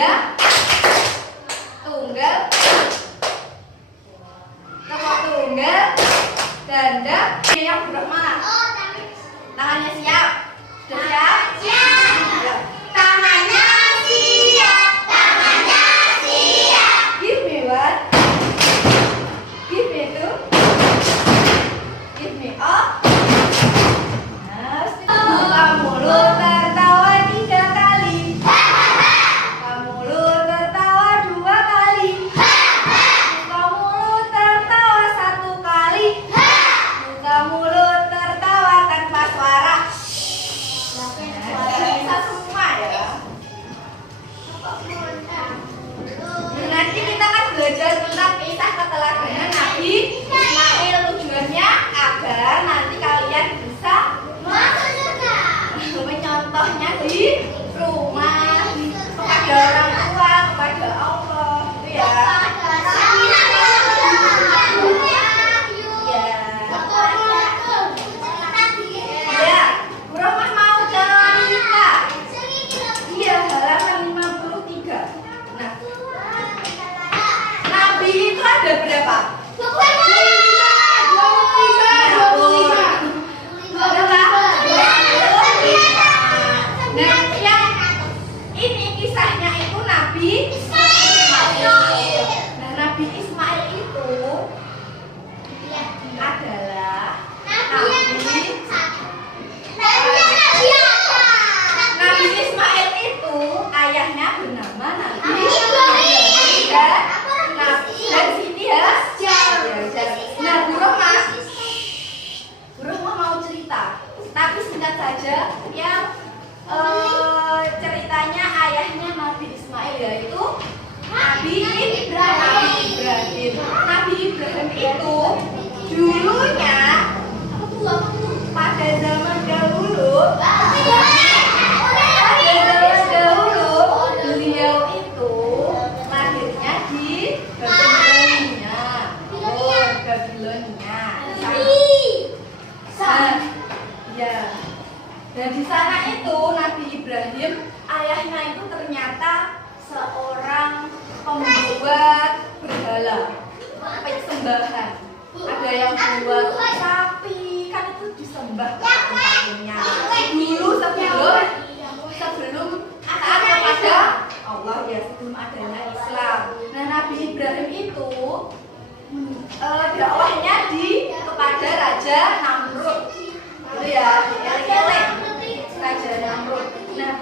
ganda, tunggal, nomor tunggal, ganda. Yang huruf mana? Tangannya siap. Sudah siap? Siap. Tangannya siap. Tangannya siap. Give me what? Give me two. Give me up. Buka mulut tertawa 3 kali. Buka mulut tertawa 2 kali. Buka mulut tertawa 1 kali. Buka mulut tertawa tanpa suara. Bisa semua ya. Nanti kita akan belajar tentang kisah keteladanan Nabi Ismail. Tujuannya agar nanti kalian bisa mencontohnya di rumah, kepada orang tua, kepada Allah, gitu ya. Ya, Bu Rohmah mau cerita. Iya, halaman 53. Nah, Nabi itu ada berapa? 25. Nah, yang ini kisahnya itu Nabi Ismail. Nah, Nabi Ismail itu adalah Nabi Ismail itu ayahnya bernama Nabi Ibrahim dan Siti Hajar. Nah, Bu Rohmah mau cerita, tapi singkat saja. Yang ceritanya ayahnya Nabi Ismail yaitu Nabi Ibrahim. Nabi Ibrahim itu dulunya pada zaman dahulu beliau itu lahirnya di Babilonia. Ya. Dan di sana itu Nabi Ibrahim ayahnya itu ternyata seorang pembuat berhala, sembahan. Ada yang membuat sapi, kan itu disembah tempatnya. Dulu sebelum taat kepada Allah ya, sebelum adanya Islam. Nah, Nabi Ibrahim itu dakwahnya kepada Raja Namrud. Itu ya, Raja Namrud. Nah,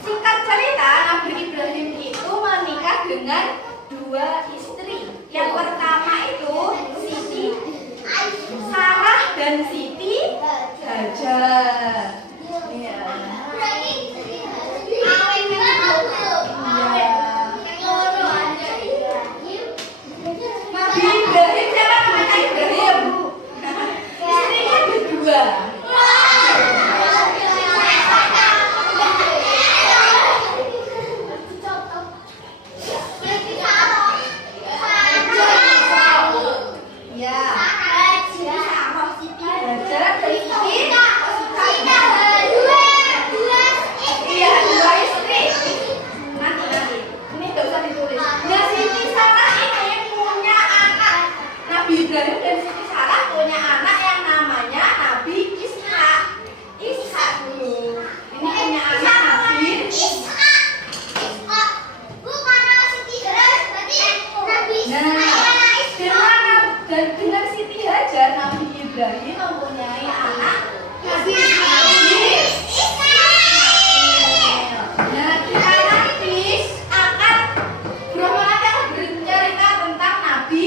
singkat cerita, Nabi Ibrahim itu menikah dengan 2 istri. Yang pertama itu Siti Sarah dan Siti Hajar. Iya. Nabi Ibrahim siapa namanya Ibrahim? Istrinya ada 2. Ibrahim dan Siti Sarah punya anak yang namanya Nabi Ishak. Ishak dulu. Ini punya anak Nabi Ishak. Bukan Siti Hajar, berarti Nabi Ishak. Dan dengan Siti Hajar Nabi Ibrahim mempunyai anak Nabi Ismail. Nah, kita nanti akan bercerita tentang Nabi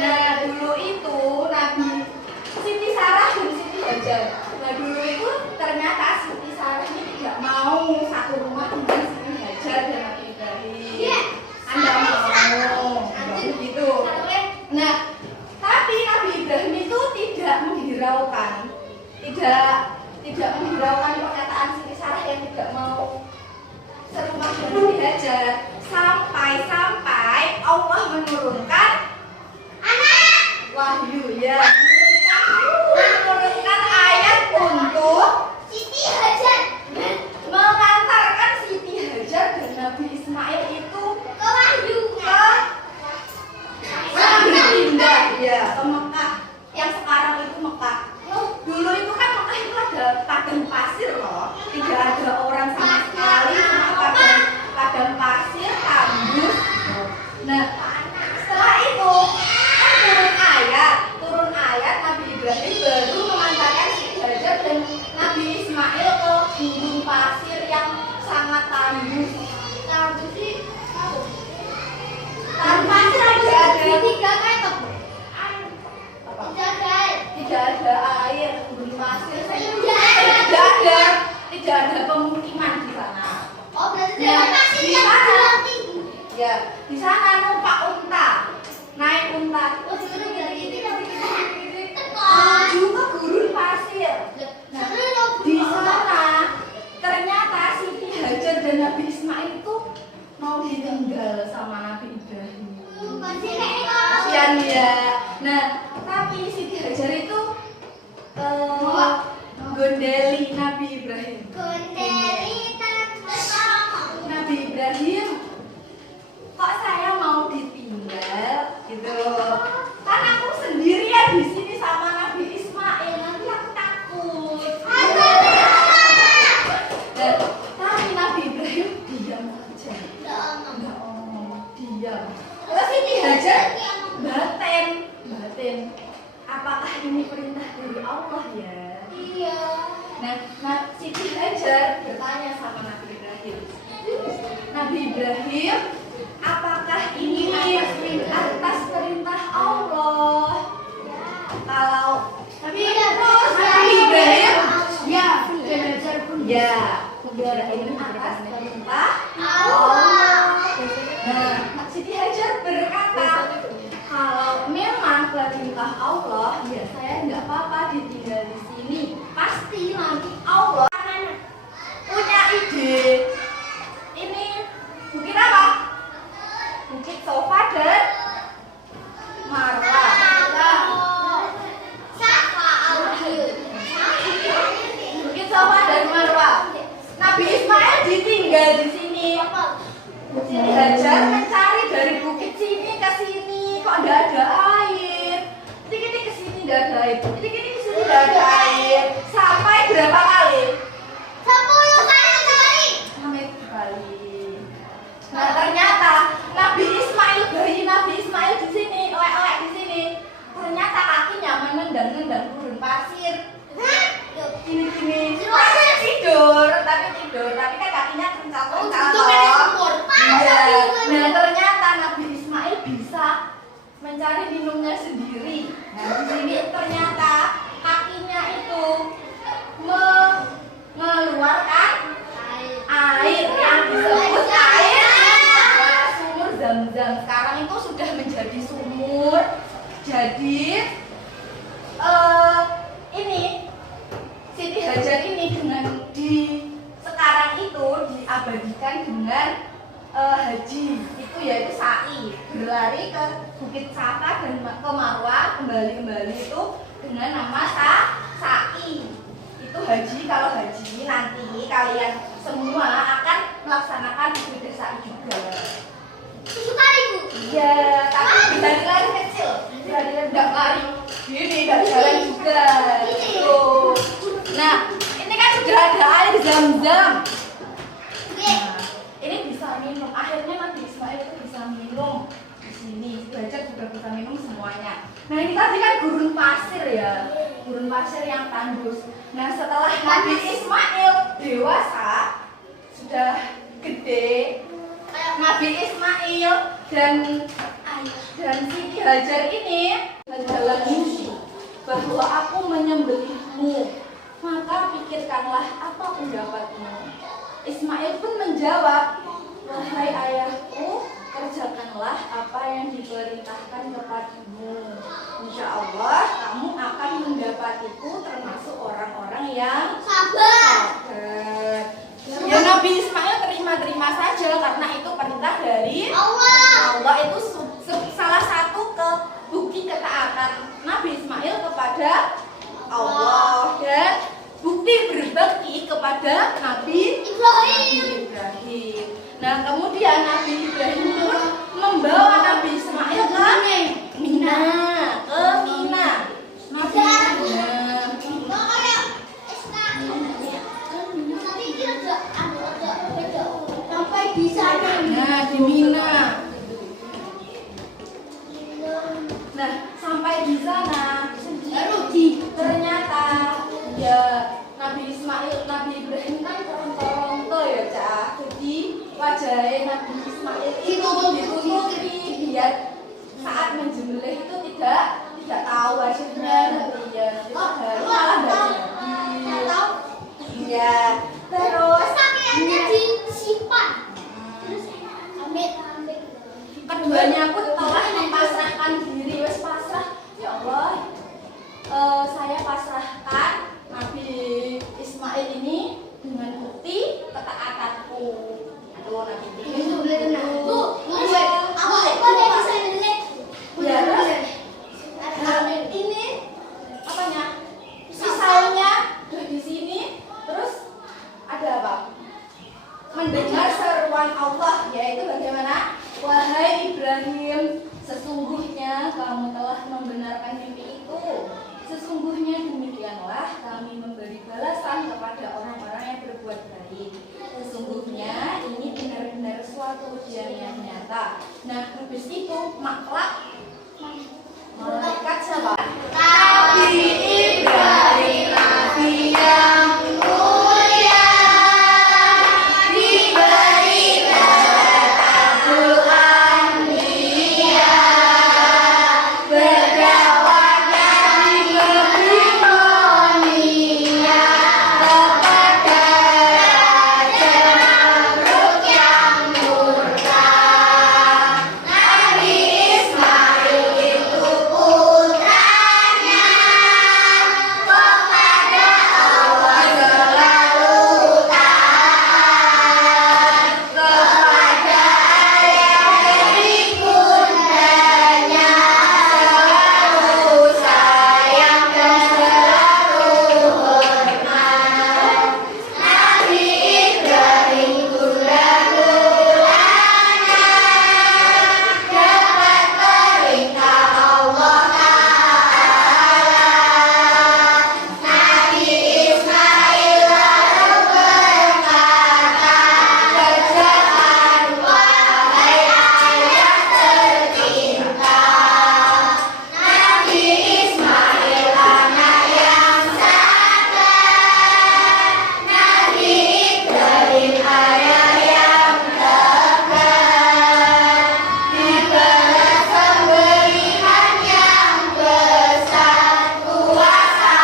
Nah, dulu itu ternyata Siti Sarah ini tidak mau satu rumah dengan Siti Hajar dan Nabi Ibrahim. Anda mau begitu. Nah, tapi Nabi Ibrahim itu tidak menghiraukan perkataan Siti Sarah yang tidak mau serumah dengan Siti Hajar, sampai Allah menurunkan anak wahyu ya. Menurunkan ayat untuk Siti Hajar. perintah menuju ke gurun pasir. Nah, di sana ternyata Siti Hajar dan Nabi Ismail itu mau ditinggal sama Nabi Ibrahim. Kasihan ya. Nah, tapi Siti Hajar itu gondeli Nabi Ibrahim. Nabi Ibrahim, kok saya mau ditinggal gitu? Kan aku sendirian di sini sama Nabi Ismail, nanti aku takut. Tapi Nabi Ibrahim diam aja, nggak ngomong, diam. Terus Siti Hajar batin. Apakah ini perintah dari Allah ya? Iya. Nah, Siti Hajar bertanya sama Nabi Ibrahim. Nabi Ibrahim, apakah ini atas perintah Allah? Kalau tapi terus Nabi Ibrahim, ya, ini atas perintah Allah. Nah, Siti Hajar berkata, kalau memang perintah Allah, ya saya nggak apa-apa ditinggal di sini. Pasti nanti Allah punya ide. Ini bukit apa? Bukit Sofa dan Marwa. Bukit Sofa dan Marwa. Nabi Ismail ditinggal di sini. Siti Hajar mencari dari bukit sini ke sini, kok nggak ada air. Ini ke sini nggak ada air. Ini ke sini nggak ada air. Sampai berapa kali? 10 kali. Sampai kali. Nah, ternyata Nabi Ismail di sini, oleh di sini. Ternyata kakinya menendang-nendang gurun pasir. Gini. Tidur, tapi kan kakinya kencang-kencang. Iya. Nah, ternyata Nabi Ismail bisa mencari minumnya sendiri. Nah, di sini ternyata kakinya itu mengeluarkan air yang disebut air sumur Zam-Zam. Sekarang itu sudah menjadi sumur. Jadi ini Siti Hajar ini sekarang itu diabadikan dengan haji, itu yaitu sa'i, berlari ke Bukit Safa dan ke Marwah, kembali itu dengan nama sa'i. Itu haji. Kalau haji nanti kalian semua akan melaksanakan ibadah sa'i juga. 7 kali, Bu. Iya, tapi bisa dilari kecil, tidak lari gini, tidak jalan juga. Gitu. Nah, ini kan sudah ada air Zam-Zam. Nah, ini bisa minum. Akhirnya Nabi Ismail itu bisa minum di sini. Belajar juga bisa minum semuanya. Nah, ini tadi kan gurun pasir ya, gurun pasir yang tandus. Nah, setelah Nabi Ismail dewasa, sudah gede, Nabi Ismail dan Siti Hajar ini berjalan mimpi bahwa aku menyembelihmu, maka pikirkanlah apa pendapatmu. Ismail pun menjawab, wahai ayahku, kerjakanlah apa yang diperintahkan kepadamu. Insya Allah kamu akan mendapatiku termasuk orang-orang yang Sabar. Ya, Nabi Ismail terima saja karena itu perintah dari Allah. Allah. Itu salah satu bukti ketaatan Nabi Ismail kepada Allah dan bukti berbakti kepada Nabi Ibrahim. Nah, kemudian Nabi Ibrahim pun membawa Nabi Ismail ke Mina. Sampai di sana. Nah, di Mina. Nah, sampai di sana ternyata ya Nabi Ibrahim kan toronto ya, Cak. Jadi wajahnya Nabi Ismail itu ditutupi biar saat menjembelih itu tidak tahu wajahnya nanti ya. Baru malah enggak tahu. Iya. Terus pakaiannya disimpan. Terus ambil. keduanya pun telah memasrahkan diri. membenarkan mimpi itu. Sesungguhnya demikianlah kami memberi balasan kepada orang-orang yang berbuat baik. Sesungguhnya ini benar-benar suatu ujian yang nyata. Nah, habis itu maklak malaikat siapa? Nabi Ibrahim, Nabi yang mulia, diberi Abdul Anbiya, berdakwahnya di Babilonia kepada Raja Namrud yang murka. Nabi Ismail itu putranya, kepada Allah selalu taat, kepada ayah dan ibundanya selalu sayang dan selalu hormat. Nabi Ibrahim pun dahulunya dapat perintah Allah Ta'ala. Nabi Ismail lalu berkata, kerjaan wahai ayah tercinta. Nabi Ismail anak yang sabar, Nabi Ibrahim ayah yang tegar, dibalas pemberian yang besar, kuasa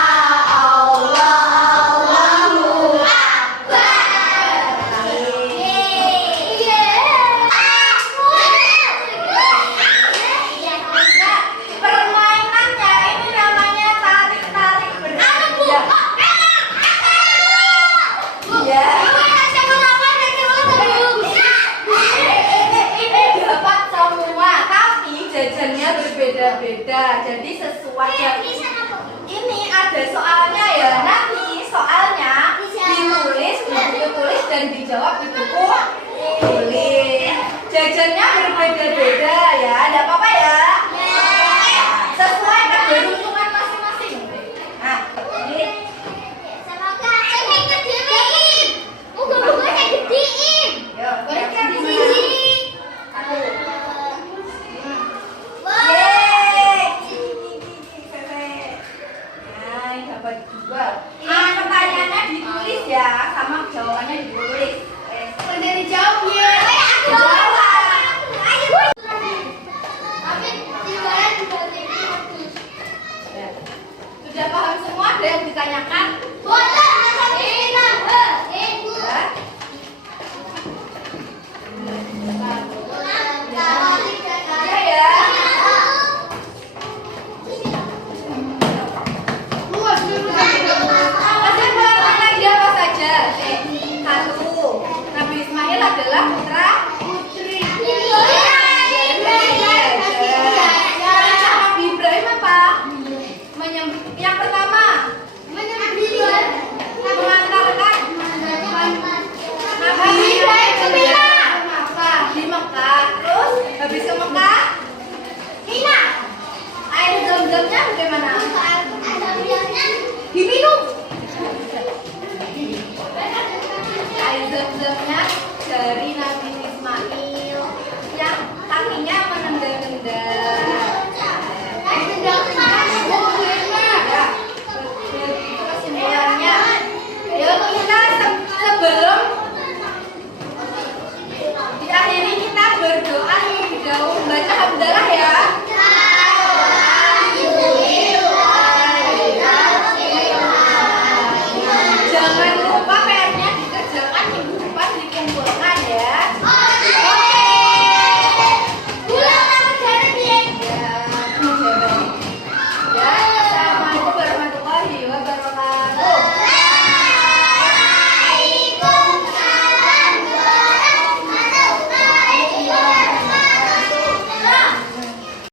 Allah, Allahu Akbar. Permainannya ini namanya tarik-tarik berhadiah. Ya. Ini dapat semua, tapi jajannya berbeda-beda. Jadi sesuai ini ada soalnya ya. Nanti soalnya ditulis di buku tulis dan dijawab di buku tulis. Jajannya berbeda-beda ya. Ada apa-apa ya? Sesuai keberuntungan masing-masing. Nah, ini yuk, berikan di sini. Satu. Yeay. Nah, ini dapat dua. Nah, pertanyaannya ditulis ya, sama jawabannya ditulis. Udah dijawab ya. Jawab. Ya. Sudah paham semua? Ada yang ditanyakan? Ya. Ya ya. Masih pulang lagi apa saja? Satu, Nabi Ismail adalah putra putri. Nabi Ibrahim apa? Yang pertama mengantarkan Nabi Ibrahim ke Mekah. Di Mekah. Terus habis ke Mekah, air zam-zamnya bagaimana? Diminum. Air zam-zamnya dari Nabi Ismail yang kakinya menendang-nendang. Kesimpulannya, ya kita sebelum diakhiri kita berdoa terlebih dahulu, baca hamdalah ya.